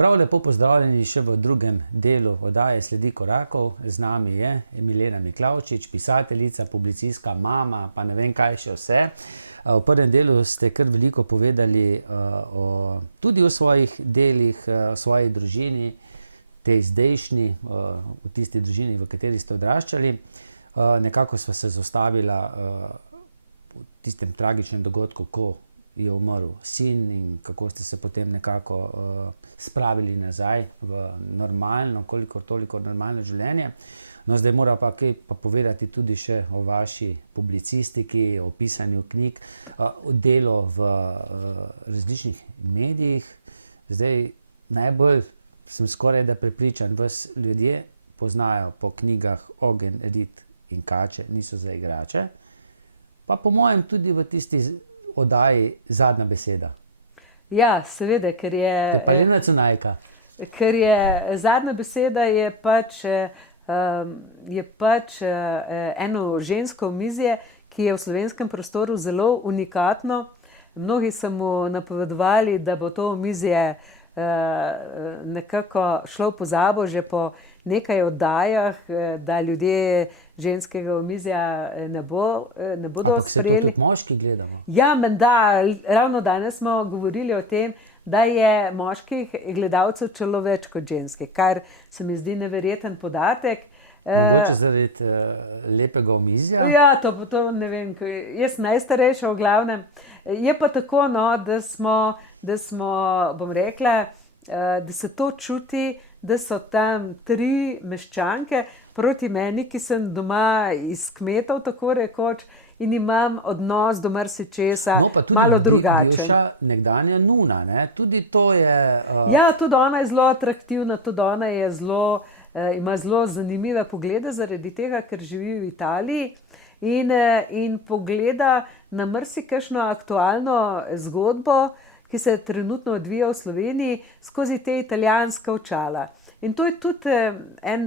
Prav lepo pozdravljeni še v drugem delu oddaje Sledi korakov. Z nami je Milena Miklavčič, pisateljica, publicistka, mama, pa ne vem kaj še vse. V prvem delu ste kar veliko povedali tudi o svojih delih, o svoji družini, tej zdajšnji, v tisti družini, v kateri ste odraščali. Nekako sva se zaustavila v tistem tragičnem dogodku, ko je umrl sin in kako ste se potem nekako spravili nazaj v normalno, kolikor toliko normalno življenje. No, zdaj mora pa kaj povedati tudi še o vaši publicistiki, o pisanju knjig, o delu v različnih medijih. Zdaj najbolj sem skoraj da prepričan, vas ljudje poznajo po knjigah Ogenj, rit in kače niso za igrače. Pa po mojem tudi v tisti oddaji Zadnja beseda. Ja, seveda, ker je... To pa je nacionalka. Ker je Zadnja beseda je pač eno žensko omizje, ki je v slovenskem prostoru zelo unikatno. Mnogi so mu napovedovali, da bo to omizje nekako šlo v pozabo že po nekaj oddajah, da ljudje ženskega omizja ne bodo sprejeli. Ampak se to tudi moški gledamo. Ja, menda, ravno danes smo govorili o tem, da je moških gledalcev celo več kot ženskih, kar se mi zdi neverjeten podatek. Mogoče zaradi lepega omizja? Ja, to ne vem, jaz najstarejša v glavnem. Je pa tako, no, da smo, bom rekla, da se to čuti, da so tam 3 meščanke proti meni, ki sem doma iz kmetov, tako rekoč, in imam odnos do marsičesa malo drugačen. Bivša nekdanja nuna, ne? Tudi to je... Ja, tudi ona je zelo atraktivna, tudi ona je zelo, ima zelo zanimive poglede zaradi tega, ker živi v Italiji in pogleda na marsikakšno aktualno zgodbo, ki se trenutno odvija v Sloveniji skozi te italijanska očala. In to je tudi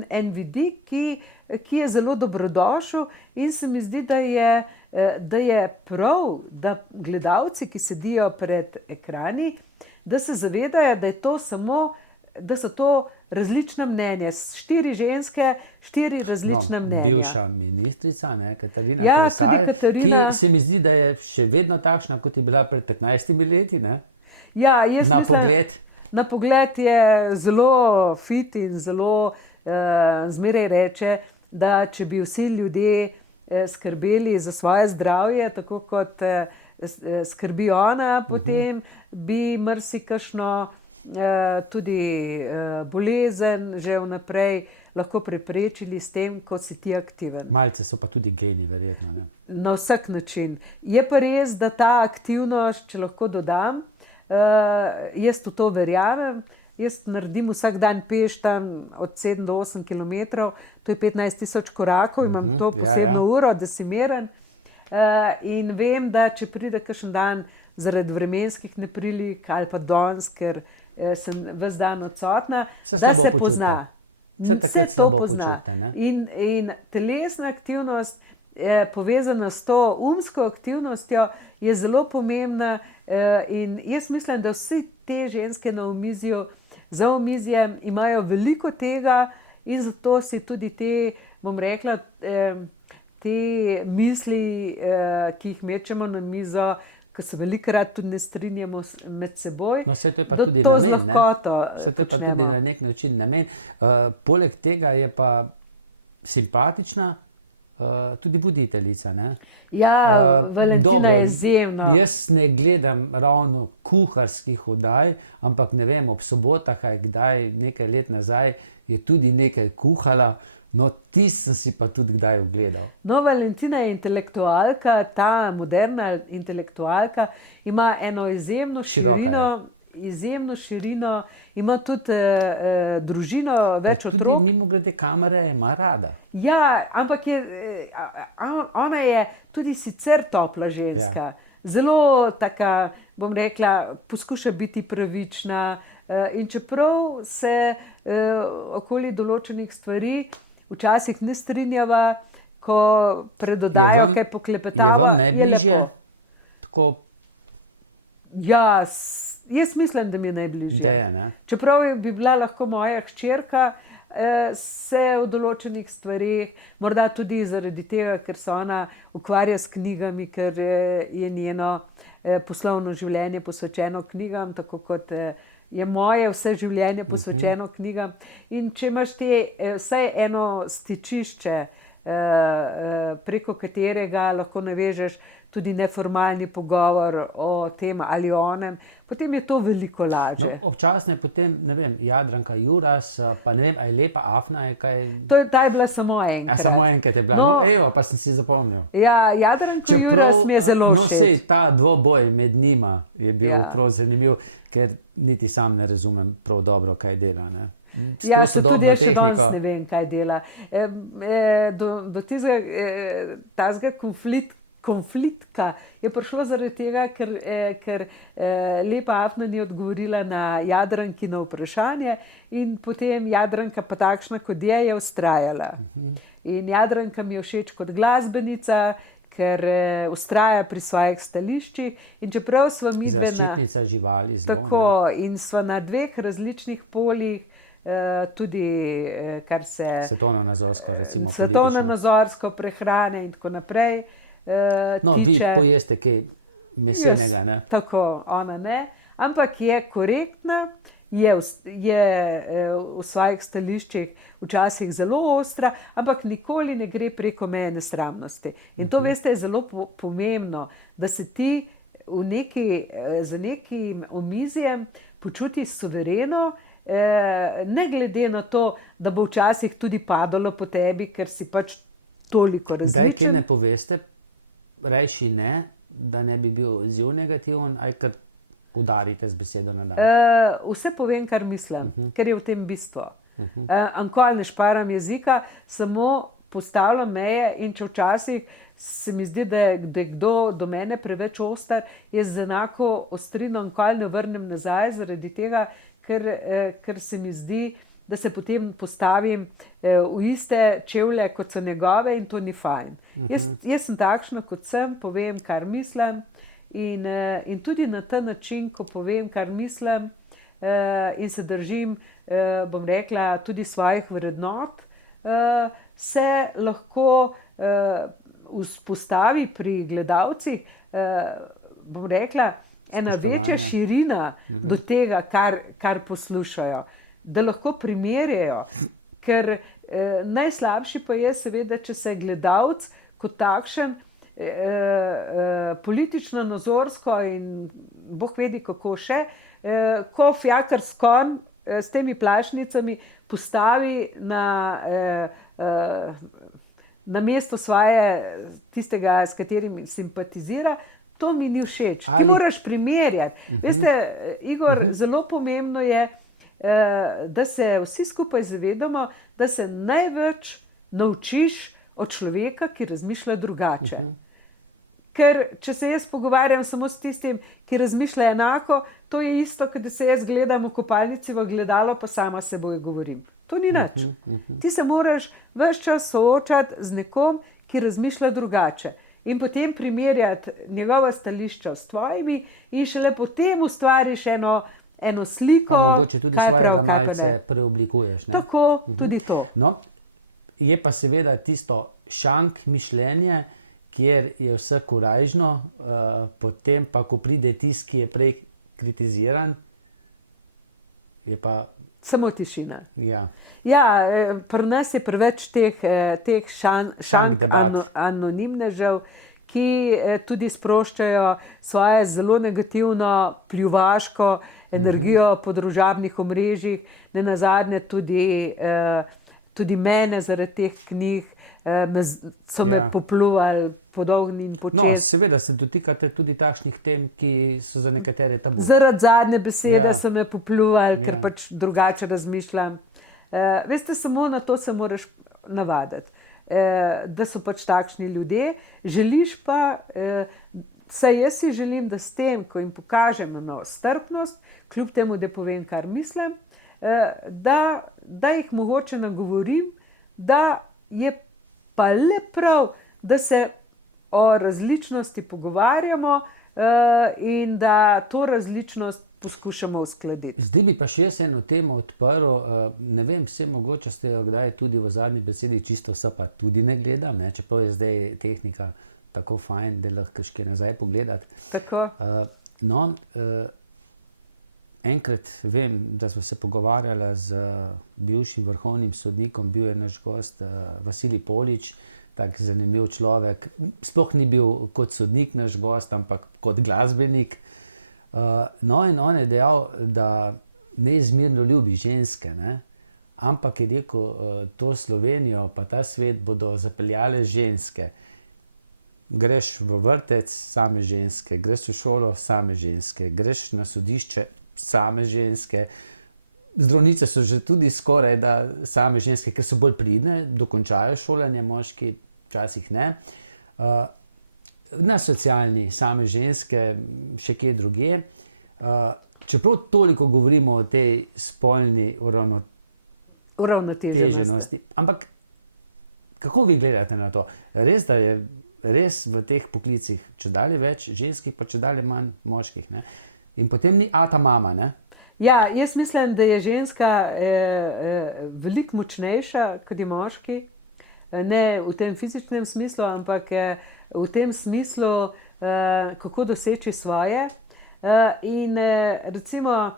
en vidik, ki je zelo dobrodošel in se mi zdi, da je prav, da gledalci, ki sedijo pred ekrani, da se zavedajo, da so to različna mnenja. 4 ženske, 4 različna mnenja. Bivša ministrica, ne, Katarina Ja, Kresal, tudi Katarina. ki se mi zdi, da je še vedno takšna, kot je bila pred 15 leti, ne? Ja, jaz Na mislim, pogled. na pogled je zelo fit in zelo zmeraj reče, da če bi vsi ljudje skrbeli za svoje zdravje, tako kot skrbi ona, potem bi marsikakšno tudi bolezen že vnaprej lahko preprečili s tem, ko si ti aktiven. Malce so pa tudi geni, verjetno, ne? Na vsak način. Je pa res, da ta aktivnost, če lahko dodam, jaz v to verjamem. Jaz naredim vsak dan peš tam od 7 do 8 kilometrov, to je 15.000 korakov, imam to posebno uro, da si miren. In vem, da če pride kakšen dan zaradi vremenskih neprilik ali pa danes, ker sem ves dan odsotna, da se pozna. Vse to pozna. In telesna aktivnost, povezana s to umsko aktivnostjo, je zelo pomembna in jaz mislim, da vsi te ženske na omizju, za omizjem imajo veliko tega in zato si tudi te, bom rekla, te misli, ki jih mečemo na mizo, ko se velikokrat tudi ne strinjamo med seboj, da to z lahkoto počnemo. Vse to je pa tudi na nek način namen. Poleg tega je pa simpatična tudi voditeljica, ne? Ja, Valentina je izjemna. Jaz ne gledam ravno kuharskih oddaj, ampak ne vem, ob sobotah, kdaj nekaj let nazaj je tudi nekaj kuhala. No, tisto sem si pa tudi kdaj ogledal. No, Valentina je intelektualka, ta moderna intelektualka, ima eno izjemno širino, ima tudi družino, več otrok. Tudi mimogrede kamere ima rada. Ja, ampak ona je tudi sicer topla ženska. Ja. Zelo taka, bom rekla, poskuša biti pravična in čeprav se okoli določenih stvari včasih ne strinjava, ko pred oddajo kaj poklepetava, je lepo. Tako Ja, jaz mislim, da mi je najbližje. Da je, ne? Čeprav bi bila lahko moja hčerka, se v določenih stvareh, morda tudi zaradi tega, ker se ona ukvarja s knjigami, ker je njeno poslovno življenje posvečeno knjigam, tako kot je moje vse življenje posvečeno knjigam. In če imaš vsaj eno stičišče, preko katerega lahko navežeš tudi neformalni pogovor o tem ali onem, potem je to veliko lažje. No, občasno je potem, ne vem, Jadranka Juras, pa ne vem, a je Lepa Afna, je kaj... Ta je bila samo enkrat. Ja, samo enkrat je bila, No, evo, pa sem si zapomnil. Ja, Jadranko Juras mi je zelo všeč. Sej, ta dvoboj med njima je bil prav zanimiv, ker niti sam ne razumem prav dobro, kaj dela, ne. Ja, se tudi jaz še danes ne vem, kaj dela. Do tistega konflikta je prišlo zaradi tega, ker Lepa Afna ni odgovorila na Jadrankino vprašanje in potem Jadranka pa takšna, kot je vztrajala. In Jadranka mi je všeč kot glasbenica, ker vztraja pri svojih stališčih in čeprav sva midve zaščitnica živali. Tako, in sva na dveh različnih poljih, tudi kar se svetovno-nazorsko prehrane in tako naprej tiče. Vi pojeste kaj mesenega, ne? Tako, ona ne, ampak je korektna, je v svojih stališčih včasih zelo ostra, ampak nikoli ne gre preko meje nesramnosti. In to, veste, je zelo pomembno, da se ti za nekim omizjem počutiš suvereno, ne glede na to, da bo včasih tudi padalo po tebi, ker si pač toliko različen. Kaj ne poveste, rajši ne, da ne bi bil izziv negativen, ali kar udarite z besedo na dan? Vse povem, kar mislim, ker je v tem bistvo. Nikoli ne šparam jezika, samo postavljam meje in če včasih se mi zdi, da je kdo do mene preveč oster, jaz z enako ostrino nikoli ne vrnem nazaj zaradi tega, ker se mi zdi, da se potem postavim v iste čevlje, kot so njegove in to ni fajn. Jaz sem takšna, kot sem, povem, kar mislim in tudi na ta način, ko povem, kar mislim in se držim, bom rekla, tudi svojih vrednot, se lahko vzpostavi pri gledalcih, bom rekla, ena večja širina do tega, kar poslušajo, da lahko primerjajo, ker najslabši pa je seveda, če se gledalec kot takšen politično, nazorsko in Bog vedi kako še, ko fjakar s konj s temi plašnicami postavi na mesto svoje tistega, s katerim simpatizira. To mi ni všeč. Ti moraš primerjati. Veste, Igor, zelo pomembno je, da se vsi skupaj zavedamo, da se največ naučiš od človeka, ki razmišlja drugače. Ker če se jaz pogovarjam samo s tistim, ki razmišlja enako, to je isto, kot da se jaz gledam v kopalnici v gledalo, pa sama s seboj govorim. To ni nič. Ti se moraš ves čas soočati z nekom, ki razmišlja drugače. In potem primerjati njegova stališča s tvojimi in šele potem ustvariš eno sliko, kaj prav, kaj pa ne. Preoblikuješ, ne? Tako, tudi to. No, je pa seveda tisto šank mišljenje, kjer je vse korajžno, potem pa, ko pride tisti, ki je prej kritiziran, je pa... Samo tišina. Ja. Ja, pri nas je preveč teh šank anonimnežev, ki tudi sproščajo svoje zelo negativno pljuvaško energijo po družabnih omrežjih, nenazadnje tudi mene zaradi teh knjig so me popljuvali po dolgi in počez. No, seveda se dotikate tudi takšnih tem, ki so za nekatere tabu. Zaradi zadnje besede so me popljuvali, ker pač drugače razmišljam. Veste, samo na to se moraš navaditi, da so pač takšni ljudje. Želiš pa, saj jaz si želim, da s tem, ko jim pokažem strpnost, kljub temu, da povem, kar mislim, da jih mogoče nagovorim, da je pa le prav, da se o različnosti pogovarjamo, in da to različnost poskušamo uskladiti. Zdaj bi pa še jaz eno temo odprl. Ne vem, vse mogoče ste jo kdaj tudi v zadnji besedi, čisto vse pa tudi ne gledam, ne? Čeprav je zdaj tehnika tako fajn, da lahko še nazaj pogledati. Tako? Enkrat vem, da smo se pogovarjali z bivšim vrhovnim sodnikom, bil je naš gost Vasilij Polič, tak zanimiv človek. Sploh ni bil kot sodnik naš gost, ampak kot glasbenik. In on je dejal, da neizmerno ljubi ženske, ne? Ampak je rekel, to Slovenijo pa ta svet bodo zapeljale ženske. Greš v vrtec, same ženske, greš v šolo, same ženske, greš na sodišče, same ženske. Zdravnice so že tudi skoraj da same ženske, ker so bolj pridne, dokončajo šolanje, moški včasih ne. Na socialni same ženske, še kje drugje. Čeprav toliko govorimo o tej spolni uravnoteženosti. Ampak kako vi gledate na to? Res, da je res v teh poklicih čedalje več ženskih, pa čedalje manj moških, ne? In potem ni ata mama, ne? Ja, jaz mislim, da je ženska veliko močnejša kot je moški. Ne v tem fizičnem smislu, ampak v tem smislu, kako doseči svoje. In recimo,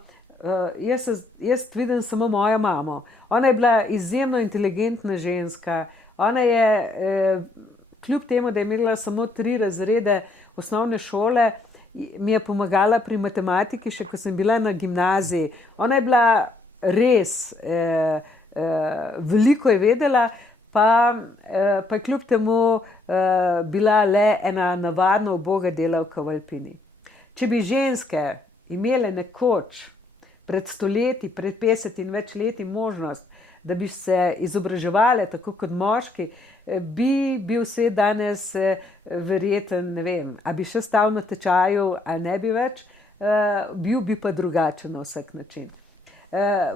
jaz vidim samo mojo mamo. Ona je bila izjemno inteligentna ženska. Ona je, kljub temu, da je imela samo 3 razrede osnovne šole, mi je pomagala pri matematiki, še ko sem bila na gimnaziji. Ona je bila res, veliko je vedela, pa je kljub temu bila le ena navadna uboga delavka v Alpini. Če bi ženske imele nekoč pred stoletji, pred 50 in več leti možnost, da bi se izobraževale tako kot moški, bi bil svet danes verjeten, ne vem, a bi še stal na tečaju, ali ne bi več, bil bi pa drugačen na vsak način.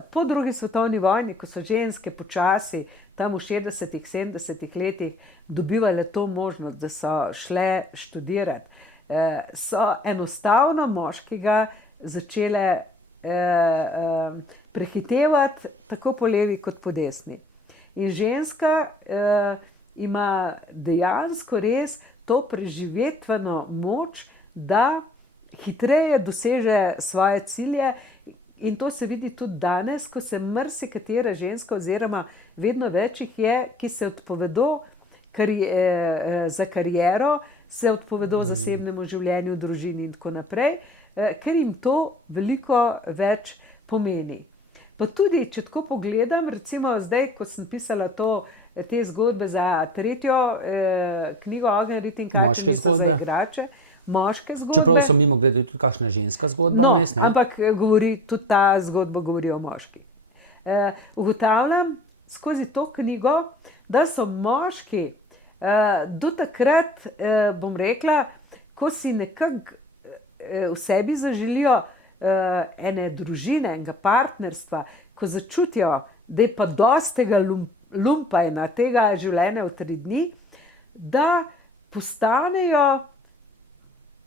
Po drugi svetovni vojni, ko so ženske počasi tam v 60-ih, 70-ih letih dobivale to možnost, da so šle študirati, so enostavno moškega začele prehitevati tako po levi kot po desni. In ženska ima dejansko res to preživetveno moč, da hitreje doseže svoje cilje. In to se vidi tudi danes, ko se marsikatera ženska oziroma vedno več jih je, ki se odpovedo za kariero, se odpovedo zasebnemu življenju, družini in tako naprej, ker jim to veliko več pomeni. Pa tudi, če tako pogledam, recimo zdaj, ko sem pisala te zgodbe za 3. knjigo Ogenj, rit in kačenica za igrače, moške zgodbe. Čeprav so mimogrede tudi kakšna ženska zgodba. No, ampak tudi ta zgodba govori o moški. Ugotavljam skozi to knjigo, da so moški do takrat, bom rekla, ko si nekako v sebi zaželijo ene družine, enega partnerstva, ko začutijo, da je pa dosti tega lumpajna, tega življenja v 3 dni, da postanejo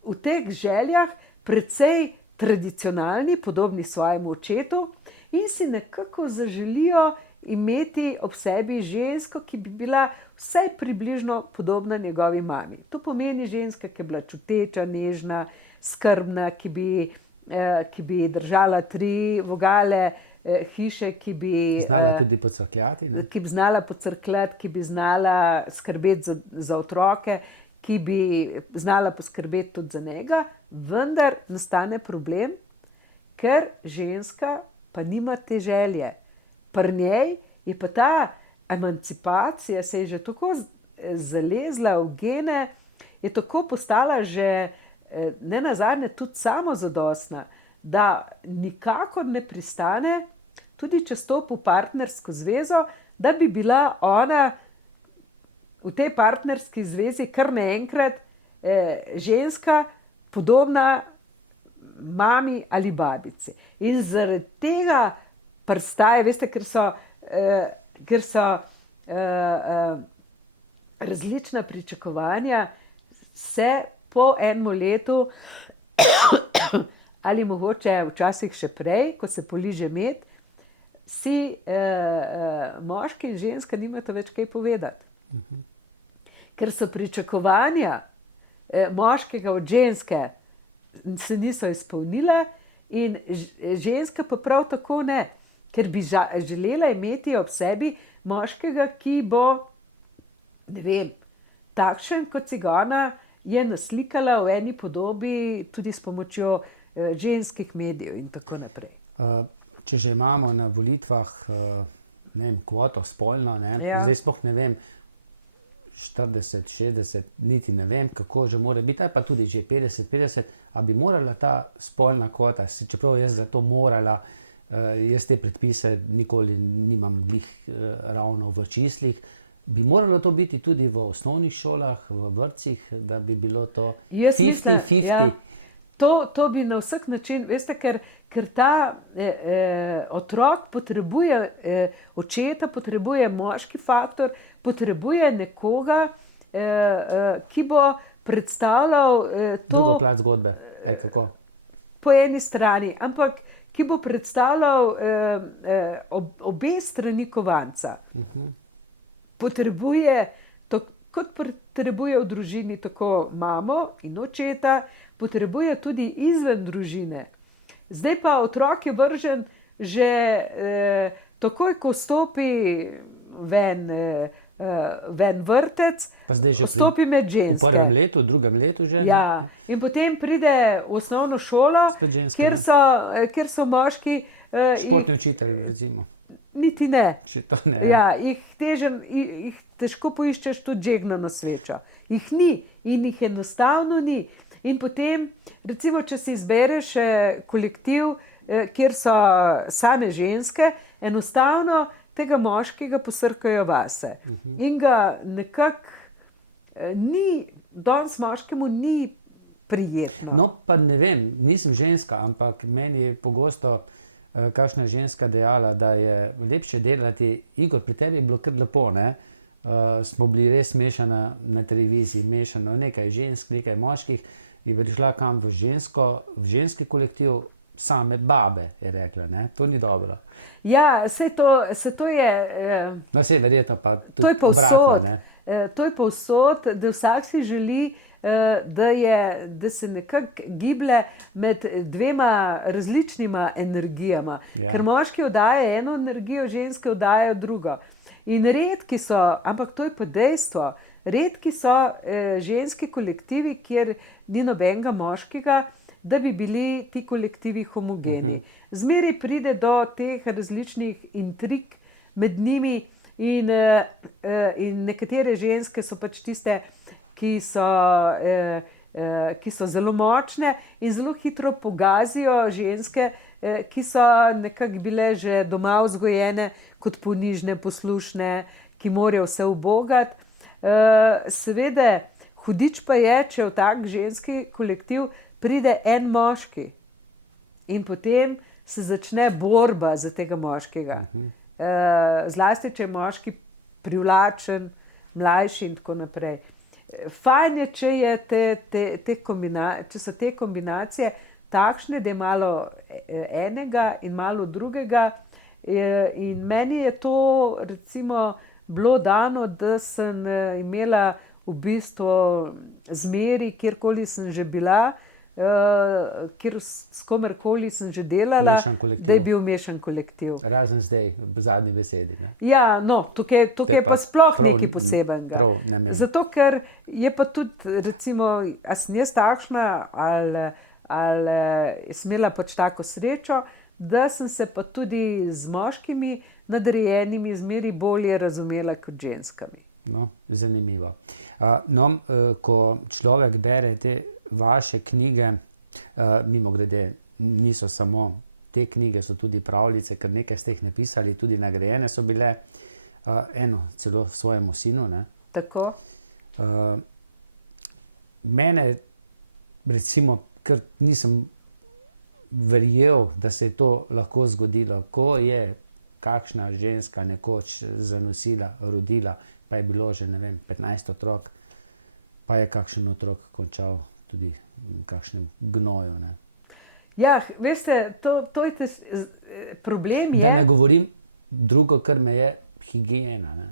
v teh željah precej tradicionalni, podobni svojemu očetu in si nekako zaželijo imeti ob sebi žensko, ki bi bila vsaj približno podobna njegovi mami. To pomeni ženska, ki je bila čuteča, nežna, skrbna, ki bi držala 3 vogale hiše, ki bi znala tudi pocrkljati, ne? Ki bi znala pocrkljati, ki bi znala skrbeti za otroke, ki bi znala poskrbeti tudi za njega, vendar nastane problem, ker ženska pa nima te želje. Pri njej je pa ta emancipacija se je že tako zalezla v gene, je tako postala že nenazadnje tudi samozadostna, da nikakor ne pristane, tudi če stopi v partnersko zvezo, da bi bila ona v tej partnerski zvezi kar naenkrat ženska podobna mami ali babici. In zaradi tega pristaje, veste, ker so različna pričakovanja, se po enem letu, ali mogoče včasih še prej, ko se poliže med, si moški in ženska nimata več kaj povedati. Ker so pričakovanja moškega od ženske se niso izpolnile in ženska pa prav tako ne, ker bi želela imeti ob sebi moškega, ki bo, ne vem, takšen kot si ga ona je naslikala v eni podobi tudi s pomočjo ženskih medijev in tako naprej. Če že imamo na volitvah ne vem, kvoto spolno, ne? Ja. Zdaj sploh ne vem, 40, 60, niti ne vem, kako že mora biti, ali pa tudi že 50, 50, a bi morala ta spolna kvota, čeprav jaz za to morala, jaz te predpise nikoli nimam glih ravno v čislih, bi moralo to biti tudi v osnovnih šolah, v vrtcih, da bi bilo to 50-50? Ja, to bi na vsak način, veste, ker ta otrok potrebuje očeta, potrebuje moški faktor, potrebuje nekoga, ki bo predstavljal to Drugo plat zgodbe, kako? po eni strani, ampak ki bo predstavljal obe strani kovanca. Potrebuje, kot potrebuje v družini tako mamo in očeta, potrebuje tudi izven družine. Zdaj pa otrok je vržen že takoj, ko vstopi ven vrtec, vstopi med ženske. V prvem letu, v drugem letu že? Ja, in potem pride v osnovno šolo, kjer so moški. Športni učitelji, recimo. Niti ne. To ne. Ja, jih težko poiščeš tudi žegnano svečo. Jih ni in jih enostavno ni. In potem, recimo, če si izbereš kolektiv, kjer so same ženske, enostavno tega moškega posrkajo vase. In ga nekako ni, danes moškemu ni prijetno. No, pa ne vem, nisem ženska, ampak meni je pogosto kakšna ženska dejala, da je lepše delati. Igor, pri tebi je bilo kar lepo, ne? Smo bili res mešana na televiziji, mešano nekaj žensk, nekaj moških, in prišla kam v ženski kolektiv, same babe, je rekla, ne? To ni dobro. Ja, se to je... No, se verjetno pa tudi to je povsod, obratno, to je povsod, da vsak si želi, da se nekako giblje med dvema različnima energijama. Ja. Ker moški oddajajo eno energijo, ženske oddajajo drugo. In redki so, ampak to je pa dejstvo, redki so ženski kolektivi, kjer ni nobenega moškega, da bi bili ti kolektivi homogeni. Zmeraj pride do teh različnih intrig med njimi in nekatere ženske so pač tiste, ki so zelo močne in zelo hitro pogazijo ženske, ki so nekako bile že doma vzgojene kot ponižne, poslušne, ki morajo vse ubogati. Seveda, hudič pa je, če v tak ženski kolektiv pride en moški in potem se začne borba za tega moškega. Zlasti, če je moški privlačen, mlajši in tako naprej. Fajn je, če so te kombinacije takšne, da je malo enega in malo drugega. In meni je to recimo bilo dano, da sem imela v bistvu zmeri, kjerkoli sem že bila, kjer s komerkoli sem že delala, da je bil mešan kolektiv. Razen zdaj, v zadnji besedi. Ne? Ja, no, tukaj je pa sploh nekaj posebenega. Zato, ker je pa tudi, recimo, a sem jaz takšna, ali sem imela pač tako srečo, da sem se pa tudi z moškimi nadrejenimi zmeri bolje razumela kot ženskami. No, zanimivo. Ko človek bere te vaše knjige, mimogrede, niso samo te knjige, so tudi pravljice, ker nekaj ste jih napisali, tudi nagrajene so bile, eno celo svojemu sinu. Ne? Tako. Mene, recimo, ker nisem verjel, da se je to lahko zgodilo, ko je kakšna ženska nekoč zanosila, rodila, pa je bilo že, ne vem, 15 otrok, pa je kakšen otrok končal tudi kakšnem gnoju. Ne. Ja, veste, to je problem je. Da ne govorim drugo, kar me je higiena. Ne.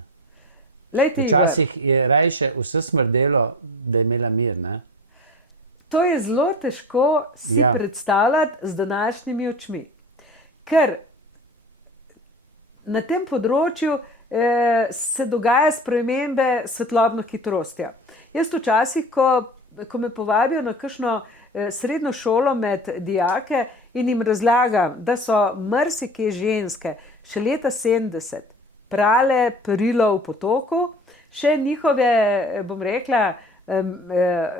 Lejte, Igor, Včasih je rajše vse smrdelo, da je imela mir. Ne. to je zelo težko si Ja. predstavljati z današnjimi očmi. Ker na tem področju se dogaja spremembe s svetlobno hitrostjo. Jaz včasih, ko me povabijo na kakšno srednjo šolo med dijake in jim razlagam, da so marsikje ženske še leta 70 prale perilo v potoku, še njihove, bom rekla,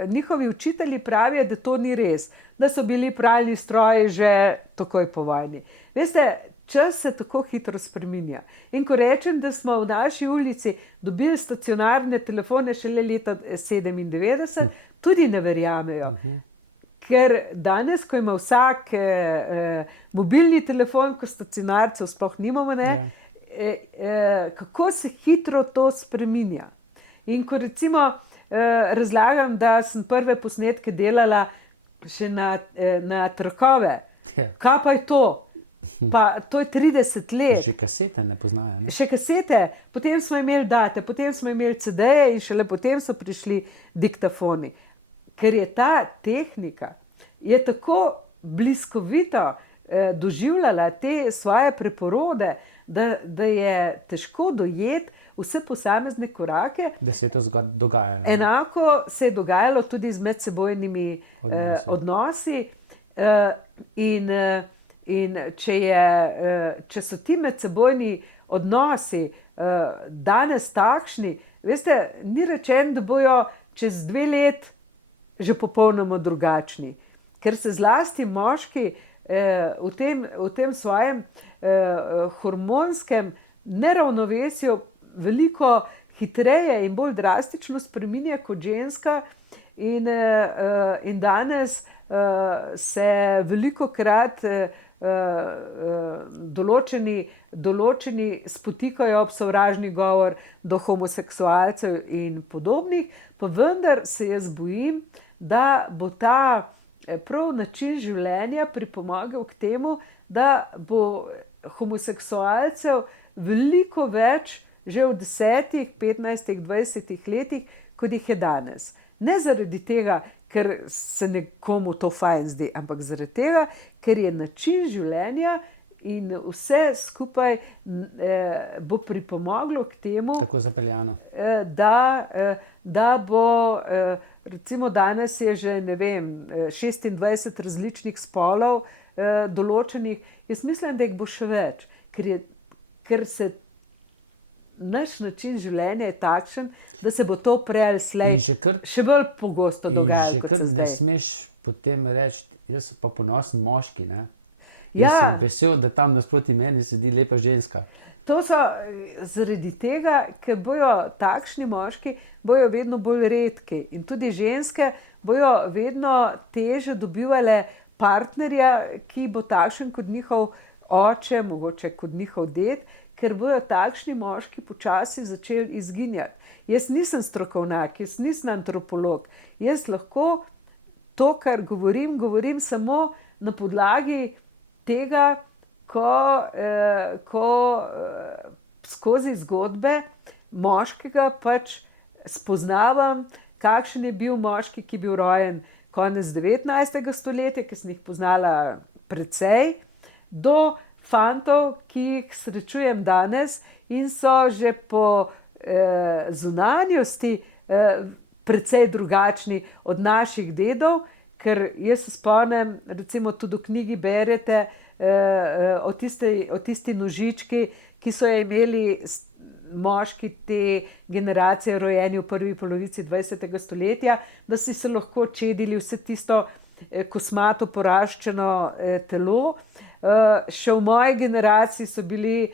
njihovi učitelji pravijo, da to ni res, da so bili pralni stroji že takoj po vojni. Veste, čas se tako hitro spreminja. In ko rečem, da smo v naši ulici dobili stacionarne telefone šele leta 97, tudi ne verjamejo. Ker danes, ko ima vsak mobilni telefon, ko stacionarcev sploh nimamo, ne, kako se hitro to spreminja. In ko recimo razlagam, da sem prve posnetke delala še na trakove, kaj pa je to? Pa to je 30 let. Že kasete ne poznajo. Ne? Še kasete, potem smo imeli date, potem smo imeli CD-je in šele potem so prišli diktafoni. Ker je ta tehnika je tako bliskovito doživljala te svoje preporode, da je težko dojeti vse posamezne korake. Da se je to dogajalo. Enako se je dogajalo tudi z medsebojnimi odnosi. In če so ti medsebojni odnosi danes takšni, veste, ni rečeno, da bojo čez 2 let že popolnoma drugačni. Ker se zlasti moški v tem svojem hormonskem neravnovesju veliko hitreje in bolj drastično spreminja kot ženska. In danes se velikokrat določeni spotikajo ob sovražni govor do homoseksualcev in podobnih, pa vendar se jaz bojim, da bo ta prav način življenja pripomogel k temu, da bo homoseksualcev veliko več že v 10, 15, 20 letih, kot jih je danes. Ne zaradi tega, ker se nekomu to fajn zdi, ampak zaradi tega, ker je način življenja in vse skupaj bo pripomoglo k temu, tako zapeljano. Da bo, recimo danes je že, ne vem, 26 različnih spolov določenih. Jaz mislim, da jih bo še več, ker se naš način življenja je takšen, da se bo to prej ali slej še bolj pogosto dogajalo, kot se zdaj. Ne smeš potem reči, jaz sem pa ponosen moški, ne? Ja. Jaz sem vesel, da tam nasproti meni sedi lepa ženska. To so zaradi tega, ker bojo takšni moški bojo vedno bolj redki in tudi ženske bojo vedno teže dobivale partnerja, ki bo takšen kot njihov oče, mogoče kot njihov ded, ker bojo takšni moški počasi začeli izginjati. Jaz nisem strokovnjak, jaz nisem antropolog. Jaz lahko to, kar govorim samo na podlagi tega, ko skozi zgodbe moškega pač spoznavam, kakšen je bil moški, ki je bil rojen konec 19. stoletja, ki sem jih poznala precej, do fantov, ki jih srečujem danes in so že po zunanjosti precej drugačni od naših dedov, ker jaz se spomnim, recimo tudi v knjigi berete o tisti nožički, ki so jo imeli moški te generacije rojeni v prvi polovici 20. stoletja, da si se lahko čedili vse tisto kosmato poraščeno telo. Še v moji generaciji so bili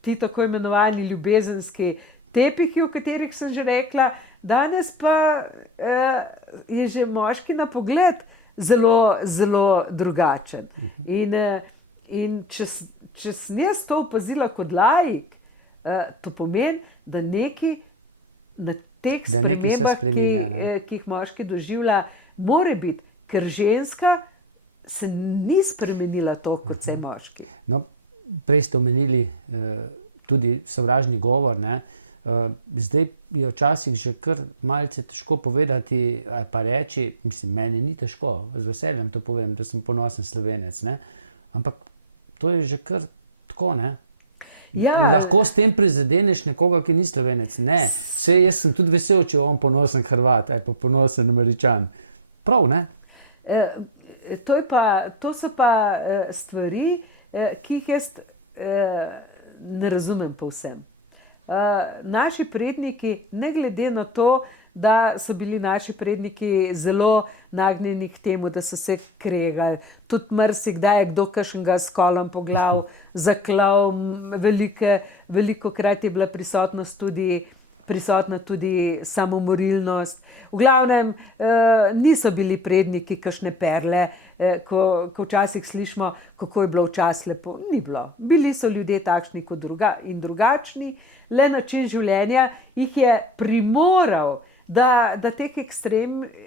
ti tako imenovani ljubezenski tepihi, o katerih sem že rekla, danes pa je že moški na pogled zelo, zelo drugačen. In če sem jaz to opazila kot laik, to pomeni, da nekaj na teh Da nekaj se spremembah, spremeni, ki jih moški doživlja, more biti, ker ženska se ni spremenila toliko kot se moški. No, prej ste omenili tudi sovražni govor, ne. Zdaj je včasih že kar malce težko povedati ali pa reči, mislim, meni ni težko, z veseljem to povem, da sem ponosen Slovenec, ne. Ampak to je že kar tako, ne. Ja, Lahko s tem prizadeneš nekoga, ki ni Slovenec. Ne, saj jaz sem tudi vesel, če je on ponosen Hrvat ali pa ponosen Američan. Prav, ne? to so pa stvari, ki jih jaz ne razumem povsem. Naši predniki, ne glede na to, da so bili naši predniki zelo nagnjeni k temu, da so se kregali, tudi marsikdaj je kdo kakšnega s kolom po glavi zaklal, velikokrat je bila prisotna tudi samomorilnost. V glavnem, niso bili predniki kakšne perle, ko včasih slišimo, kako je bilo včasih lepo. Ni bilo. Bili so ljudje takšni kot in drugačni, le način življenja jih je primoral, da teh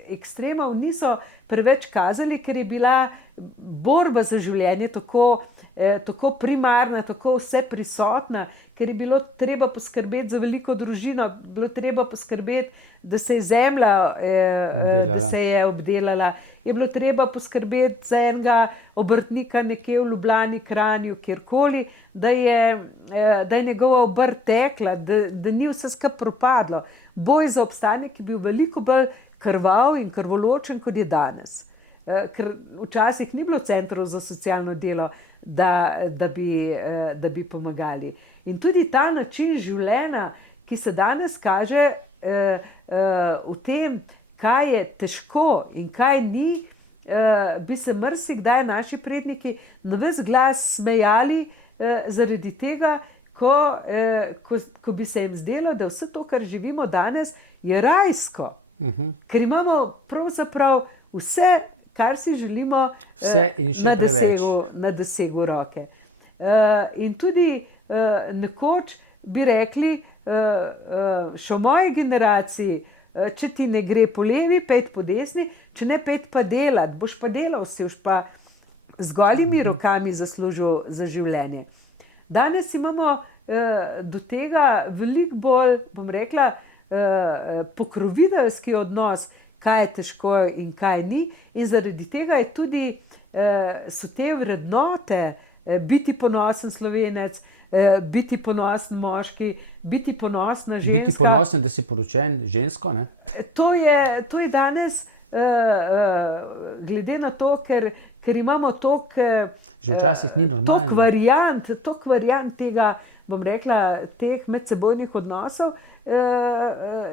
ekstremov niso preveč kazali, ker je bila borba za življenje tako primarna, tako vse prisotna, ker je bilo treba poskrbeti za veliko družino, bilo treba poskrbeti, da se je zemlja, da se je obdelala, je bilo treba poskrbeti za enega obrtnika nekje v Ljubljani, Kranju, kjerkoli, da je njegova obrt tekla, da ni vse skupaj propadlo. Boj za obstanek je bil veliko bolj krvav in krvoločen, kot je danes. Ker včasih ni bilo centrov za socialno delo, da bi pomagali. In tudi ta način življenja, ki se danes kaže v tem, kaj je težko in kaj ni, bi se marsikdaj naši predniki na ves glas smejali zaradi tega, ko bi se jim zdelo, da vse to, kar živimo danes, je rajsko. Ker imamo pravzaprav vse, kar si želimo, na dosegu roke. In tudi nekoč bi rekli, še v moji generaciji, če ti ne gre po levi, pejt po desni, če ne pejt pa delati, boš pa delal, si boš pa z golimi rokami zaslužil za življenje. Danes imamo do tega veliko bolj, bom rekla, pokroviteljski odnos, kaj je težko in kaj ni, in zaradi tega je tudi, so te vrednote, biti ponosen Slovenec, biti ponosen moški, biti ponosna ženska. Biti ponosen, da si poročen žensko, ne? To je danes, glede na to, ker imamo toliko variant tega, bom rekla, teh medsebojnih odnosov,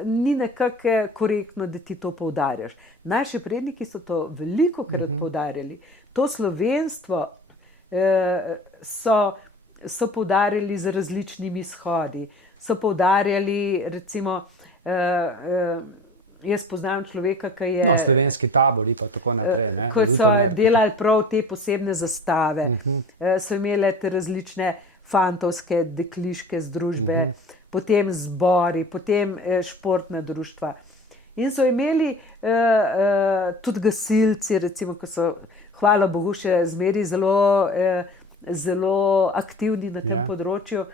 ni nekako korektno, da ti to poudarjaš. Naši predniki so to velikokrat poudarjali. To slovenstvo so poudarjali z različnimi shodi. So poudarjali, recimo, jaz poznam človeka, ki je... No, slovenski tabori pa tako naprej, ne? Ko so delali prav te posebne zastave. So imeli te različne fantovske, dekliške združbe, potem zbori, potem športna društva. In so imeli tudi gasilci, recimo, ko so, hvala Bogu, še zmeri zelo aktivni na tem področju.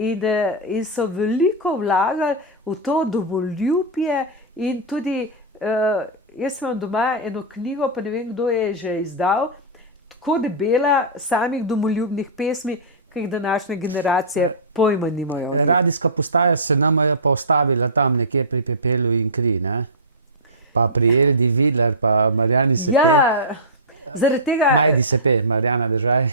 In so veliko vlagali v to domoljubje in tudi, jaz imam doma eno knjigo, pa ne vem, kdo je že izdal, tako debela samih domoljubnih pesmi, ki jih današnje generacije pojma nimajo. Radijska postaja se nama je pa ustavila tam nekje pri Pepelu in kri, ne? Pa pri Eldi Vidler, pa Marjani Sepe. Ja, zaradi tega... Najdi Sepe, Marjana Držaj.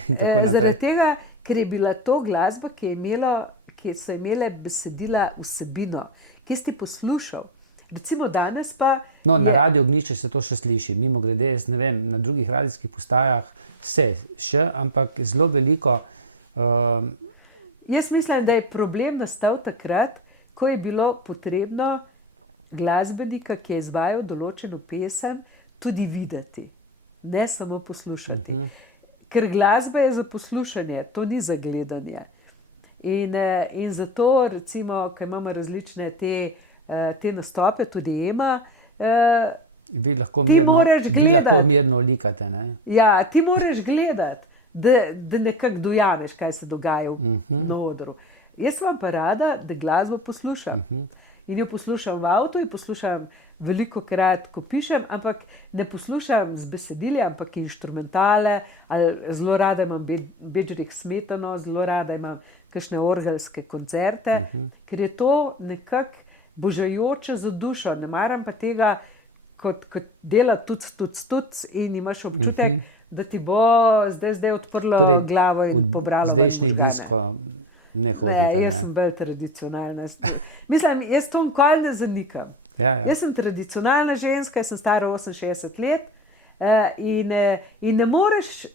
Zaradi tega, ker je bila to glasba, ki so imele besedila vsebino, ki si poslušal. Recimo danes pa... No, na Radio Ognjišče se to še sliši. Mimogrede, jaz ne vem, na drugih radijskih postajah še, ampak zelo veliko... Jaz mislim, da je problem nastal takrat, ko je bilo potrebno glasbenika, ki je izvajal določeno pesem, tudi videti, ne samo poslušati. Ker glasba je za poslušanje, to ni za gledanje. In zato, recimo, ko imamo različne te te nastope, tudi Ema, Vi lahko Ti moraš vi gledati. lahko mirno likate, ne? ja, ti moraš gledati, da nekako dojameš, kaj se dogaja na odru. Jaz vam pa rada, da glasbo poslušam. In jo poslušam v avtu, in poslušam veliko krat, ko pišem, ampak ne poslušam z besedili, ampak inštrumentale, ali zelo rada imam Bedžrik Smetano, zelo rada imam kakšne orgelske koncerte, ker je to nekako božajoče za dušo. Ne maram pa tega, kot dela tuc in imaš občutek, da ti bo zdaj odprlo Torej, glavo in pobralo ven zdajšnji možgane. disko ne hodite, Ne, jaz sem bolj tradicionalna. Mislim, jaz to nikoli ne zanikam. Ja. Jaz sem tradicionalna ženska, jaz sem stara 68 let in ne moreš,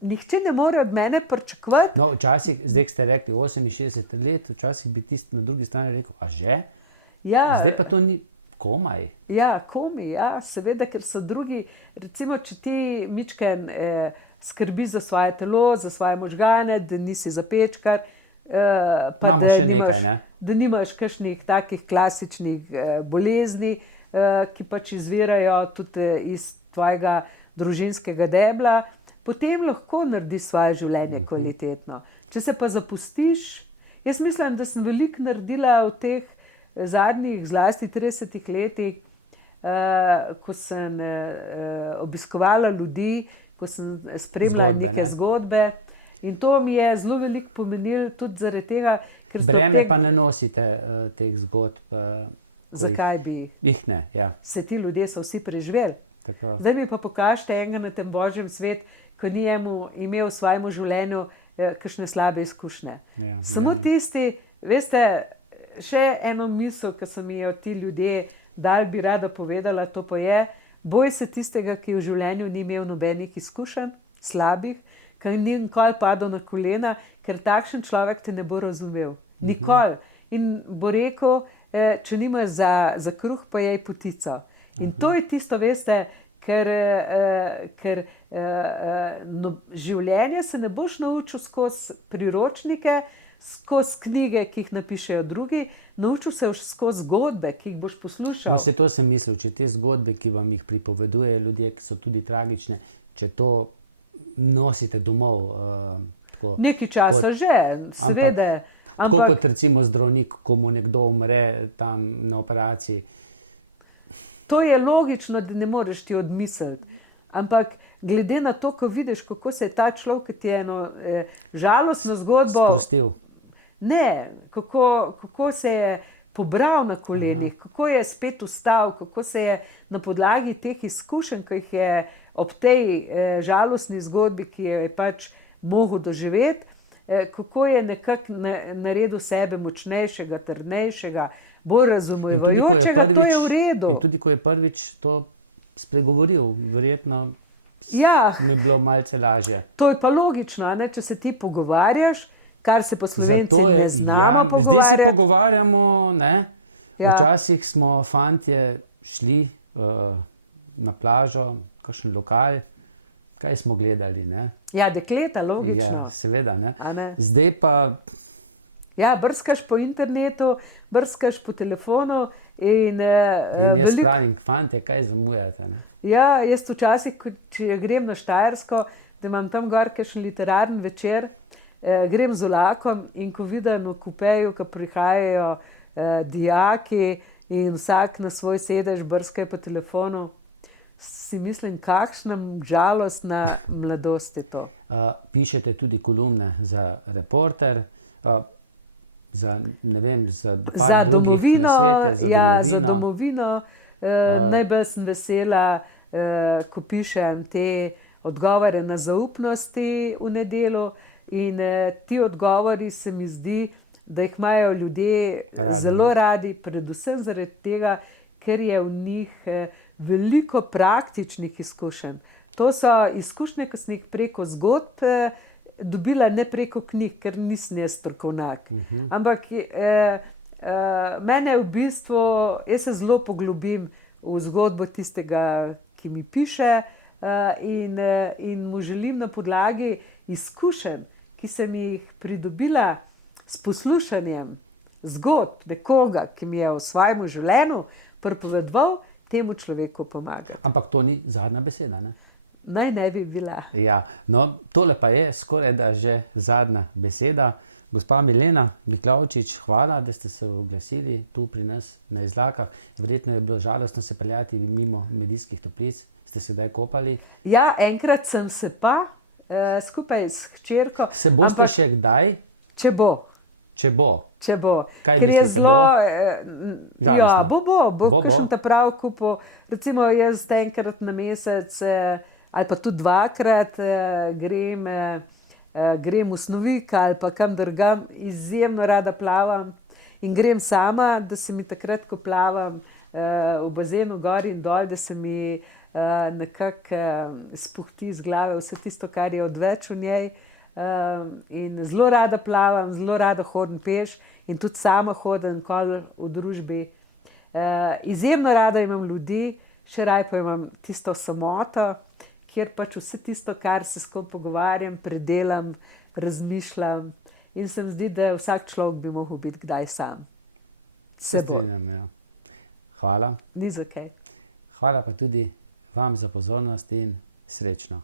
nihče ne more od mene pričakovati. No, včasih, zdaj ste rekli 68 let, včasih bi tisti na drugi strani rekel, a že? Ja, Zdaj pa to ni komaj. ja, komi, ja, seveda, ker so drugi, recimo, če ti mičken skrbi za svoje telo, za svoje možgane, da nisi zapečkar, pa Imamo da še nimaš, nekaj, ne? da nimaš kakšnih takih klasičnih bolezni, ki pač izvirajo tudi iz tvojega družinskega debla, potem lahko narediš svoje življenje kvalitetno. Če se pa zapustiš, jaz mislim, da sem veliko naredila v teh zadnjih, zlasti 30 letih, ko sem obiskovala ljudi, ko sem spremljala Zgodbe, neke ne? zgodbe. In to mi je zelo veliko pomenilo tudi zaradi tega, ker sem Breme pa ne nosite teh zgodb. Zakaj bi Jih ne, ja. se ti ljudje so vsi preživeli? Tako. Zdaj mi pa pokažite enega na tem božjem svet, ko ni imel v svojem življenju kakšne slabe izkušnje. Ja, Samo tisti, veste, še eno misel, ki so mi jo ti ljudje dali, bi rada povedala, to pa je, boj se tistega, ki v življenju ni imel nobenih izkušenj, slabih, ki ni nikoli padel na kolena, ker takšen človek te ne bo razumel. Nikoli. In bo rekel, če nimaš za kruh, pa jej potico. In to je tisto, veste, ker življenje se ne boš naučil skozi priročnike, skozi knjige, ki jih napišejo drugi, naučil se boš skozi zgodbe, ki jih boš poslušal. Vse to sem mislil, če te zgodbe, ki vam jih pripovedujejo ljudje, ki so tudi tragične, če to nosite domov. Tako, Nekaj časa že, seveda. tako Ampak kot recimo zdravnik, ko mu nekdo umre tam na operaciji. to je logično, da ne moreš ti odmisliti. Ampak glede na to, ko vidiš, kako se je ta človek, ki ti je eno žalostno zgodbo, Sprostil. ne, kako se je pobral na kolenih, kako je spet vstal, kako se je na podlagi teh izkušenj, ki jih je ob tej žalostni zgodbi, ki jo je pač mogel doživeti, kako je nekako naredil sebe močnejšega, trdnejšega, bolj razumevajočega, to je v redu. In tudi ko je prvič to spregovoril, verjetno Ja, mi je bilo malce lažje. to je pa logično, a ne? Če se ti pogovarjaš, kar se pa Slovenci Zato je- ne znamo ja, Zdaj se pogovarjati. pogovarjamo, ne? Ja. Včasih smo fantje šli na plažo, kakšen lokal, kaj smo gledali, ne? Ja, dekleta, logično. Ja, seveda, ne? A ne? Zdaj pa Ja, brskaš po internetu, brskaš po telefonu in jaz veliko. pravim, fantje, kaj zamujate, ne? Ja, jaz včasih, če grem na Štajersko, da imam tam gor kakšen literarni večer, grem z vlakom in ko vidim v kupeju, ko prihajajo dijaki in vsak na svoj sedež brskajo po telefonu, si mislim, kakšna žalostna mladost je to. Pišete tudi kolumne za Reporter, za, ne vem, za par Za drugih domovino, nasvete, ja, za domovino. Najbolj sem vesela, ko pišem te odgovore na zaupnosti v nedeljo in ti odgovori se mi zdi, da jih imajo ljudje zelo radi, predvsem zaradi tega, ker je v njih veliko praktičnih izkušenj. To so izkušnje, ki sem jih preko zgodb dobila, ne preko knjig, ker nisem jaz strokovnjak. Ampak mene v bistvu, jaz se zelo poglobim v zgodbo tistega, ki mi piše, in mu želim na podlagi izkušenj, ki sem jih pridobila s poslušanjem zgodb nekoga, ki mi je v svojem življenju pripovedoval, temu človeku pomagati. Ampak to ni zadnja beseda, ne? Naj ne bi bila. Ja, no, tole pa je skoraj da že zadnja beseda. Gospa Milena Miklavčič, hvala, da ste se oglasili tu pri nas na Izlakah. Verjetno je bilo žalostno se peljati mimo Medijskih toplic. Ste se kdaj kopali? Ja, enkrat sem se pa skupaj s hčerko. Se boste še kdaj? Če bo. Če bo. Če bo. Kaj Ker je mislite, zelo. Žalostno. Ja, bo Bo. kakšen ta prav kupo. Recimo jaz enkrat na mesec ali pa tudi dvakrat grem v Snovik ali pa kam drugam, izjemno rada plavam in grem sama, da se mi takrat, ko plavam v bazenu gor in dol, da se mi nekako spuhti iz glave vse tisto, kar je odveč v njej. In zelo rada plavam, zelo rada hodim peš in tudi sama hodim kol v družbi. Izjemno rada imam ljudi, še raje pa imam tisto samoto, kjer pač vse tisto, kar se s kom pogovarjam, predelam, razmišljam in se mi zdi, da vsak človek bi mogel biti kdaj sam. S seboj. Strinjam, ja. Hvala. Ni za kaj. Hvala pa tudi vam za pozornost in srečno.